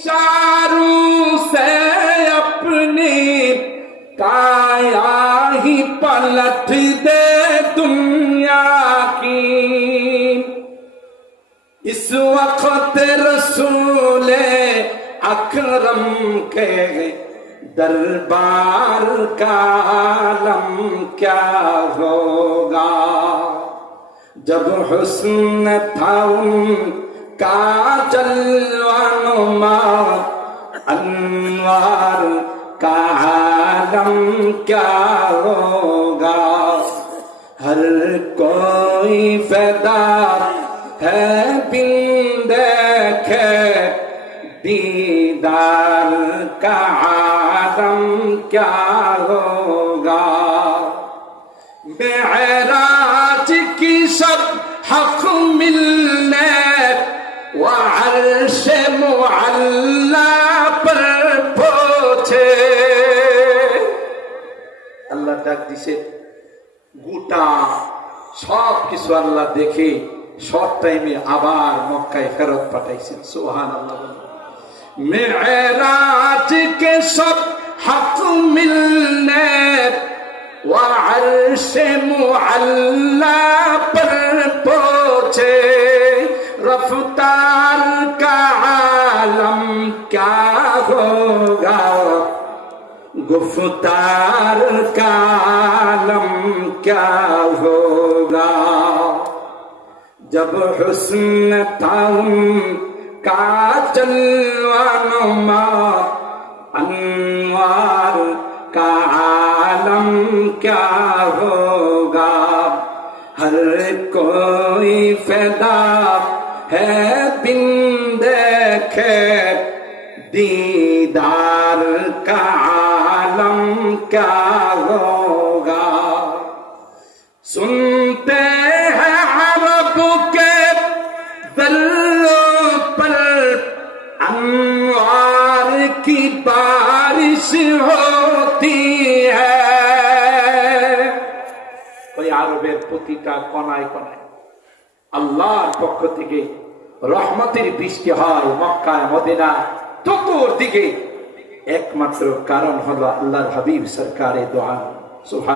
इशारों से अपनी काया ही पलट दे दुनिया की। इस वक्त रसूले अकरम के दरबार का आलम क्या होगा। जब हुस्न था उनका जलवानुमा अनवार का आलम क्या होगा। हर कोई फ़िदा है बिन देखे दीदार का आलम क्या होगा। मेराज की सब हक मिलने व अर्श मुअल्ला पर पहुंचे। আল্লাহ ডাক দিছে গোটা সব কিছু আল্লাহ দেখে শর্ট টাইমে আবার মক্কায় ফেরত পাঠাইছেন। সুবহানাল্লাহ। मेराज के सब हक मिलने व अर्श मुअल्ला पर पहुंचे। रफ्तार का आलम क्या होगा। गुफ्तार का आलम क्या होगा। जब हुस्न था उनका जलवानुमा अनवार का आलम क्या होगा। हर कोई फ़िदा है बिन देखे दीदार का आलम क्या होगा। सुनते हैं अरब के दर्रों पर अनवार की बारिश होती है। ওই আরবের প্রতিটা কোনায় কোনায় আল্লাহর পক্ষ থেকে রহমতের বৃষ্টি হয়। মক্কায় মদিনা চতুর্দিকে একমাত্র কারণ হলো আল্লাহর হাবিব সরকারে দোয়া। সুবহান।